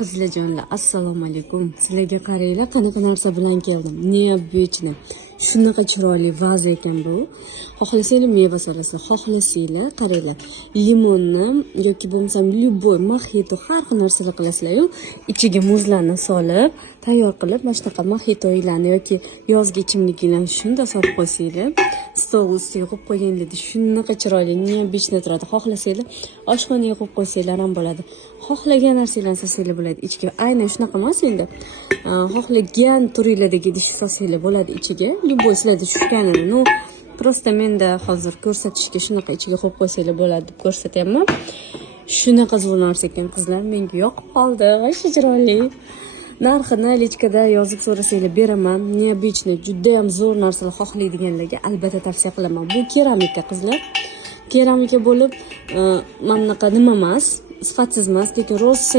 Qizlarjonlar, assalomu alaykum. Sizlarga qaranglar, qanaqa narsa bilan keldim. Neobычный. Shunaqa chiroyli vaza ekan bu. Xohlasanglar meva solasizlar, xohlasanglar qaranglar. Limonni yoki bo'lmasam любой mojito har xil narsalar qilasizlar-yu, ichiga muzlarni solib, tayyor qilib, mana shunaqa mojitolarni yoki yozgi ichimliklarni shunda solib qo'ysanglar, stol ustiga qo'yib qo'yganlarda shunaqa chiroyli neobычный turadi. Xohlasanglar oshxonaga qo'yib qo'ysanglar ham bo'ladi. Xohlagan narsalarni solsanglar bo'ladi ichiga. Aynan shunaqa emas endi. Xohlagan turinglardagi idish solsanglar bo'ladi ichiga. Любой sizlarda tushganini. No, просто menda hozir ko'rsatishga shunaqa ichiga qo'yib qo'ysanglar bo'ladi deb ko'rsatyapman. Shunaqa zo'r narsa ekan qizlar, menga yoqib qoldi. Vasha chiroyli. Narxini lichkada yozib so'rasanglar beraman. Neobычный, juda ham zo'r narsalar xohlaydiganlarga albatta tavsiya qilaman. Bu keramika qizlar. Keramika bo'lib, mana bunaqa nima emas, sifatsiz emas, lekin rosa